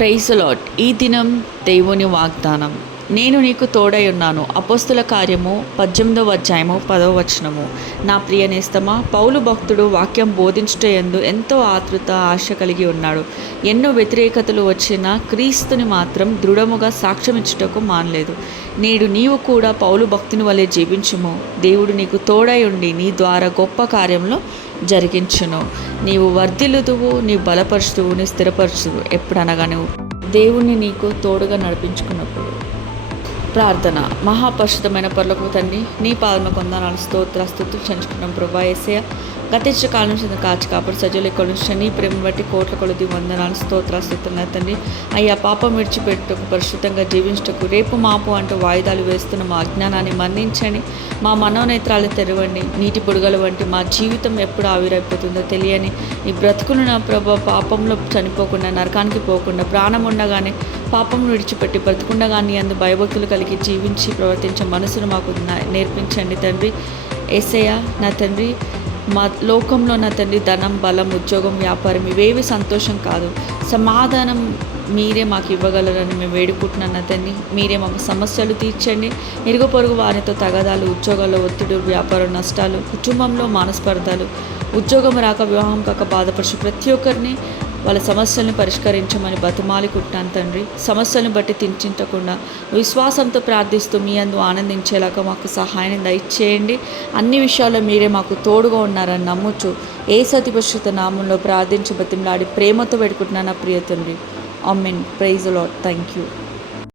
Praise lord. ఈ దినం దేవుని వాగ్దానం. నేను నీకు తోడై ఉన్నాను. అపోస్తుల కార్యము 18వ అధ్యాయము 10వ వచనము. నా ప్రియ నేస్తమా, పౌలు భక్తుడు వాక్యం బోధించుటయందు ఎంతో ఆతృత ఆశ కలిగి ఉన్నాడు. ఎన్నో వ్యతిరేకతలు వచ్చినా క్రీస్తుని మాత్రం దృఢముగా సాక్ష్యమిచ్చుటకు మానలేదు. నేడు నీవు కూడా పౌలు భక్తుని వలె జీవించుము. దేవుడు నీకు తోడై ఉండి నీ ద్వారా గొప్ప కార్యంలో జరిగించును. నీవు వర్ధిల్లుదువు, నీ బలపరుచుదువు, నీ స్థిరపరచుదువు. ఎప్పుడనగా నువ్వు దేవుణ్ణి నీకు తోడుగా నడిపించుకున్నప్పుడు. ప్రార్థన. మహాపరిశుద్ధమైన పరలోకపు తండ్రి, నీ పాదములకు వందనాలు, స్తుతులు చెల్లించుకున్నాం ప్రభా. యేసయ్య, గతించిన కాలం నుంచి కాచి కాపాడు సజీవులు ఇక్కడ నుంచి నీ ప్రేమ బట్టి కోట్ల కొలది వందనాలు, స్తుతులు తండ్రి. అయ్యా, పాపం విడిచిపెట్టుటకు, పరిశుద్ధంగా జీవించటకు, రేపు మాపు అంటూ వాయిదాలు వేస్తున్న మా అజ్ఞానాన్ని మన్నించండి. మా మనోనేత్రాలు తెరవండి. నీటి పొడుగల వంటి మా జీవితం ఎప్పుడు ఆవిరైపోతుందో తెలియని ఈ బ్రతుకును నా ప్రభా, పాపంలో చనిపోకుండా, నరకానికి పోకుండా, ప్రాణం ఉండగానే పాపం విడిచిపెట్టి బ్రతుకుండగానే అందు భయభక్తులు కలిగి జీవించి ప్రవర్తించే మనసును మాకు నేర్పించండి తండ్రి. యేసయ్య నా తండ్రి, మా లోకంలో నా తండ్రి ధనం, బలం, ఉద్యోగం, వ్యాపారం ఇవేవి సంతోషం కాదు. సమాధానం మీరే మాకు ఇవ్వగలరని మేము వేడుకుంటున్నాను నా తండ్రి. మీరే మాకు సమస్యలు తీర్చండి. ఇరుగు పొరుగు వారితో తగాదాలు, ఉద్యోగాల్లో ఒత్తిడి, వ్యాపార నష్టాలు, కుటుంబంలో మనస్పర్ధలు, ఉద్యోగం రాక, వివాహం కాక బాధపరిచి ప్రతి ఒక్కరిని వాళ్ళ సమస్యలను పరిష్కరించమని బతిమాలుకుంటున్నాను తండ్రి. సమస్యలను బట్టి చింతించకుండా విశ్వాసంతో ప్రార్థిస్తూ మీ అందు ఆనందించేలాగా మాకు సహాయాన్ని దయచేయండి. అన్ని విషయాల్లో మీరే మాకు తోడుగా ఉన్నారని నమ్ముచు యేసు అతి పరిశుద్ధ నామంలో ప్రార్థించి బతిమలాడి ప్రేమతో పెట్టుకుంటున్నాను నా ప్రియ తండ్రి. Amen. Praise lord. Thank you.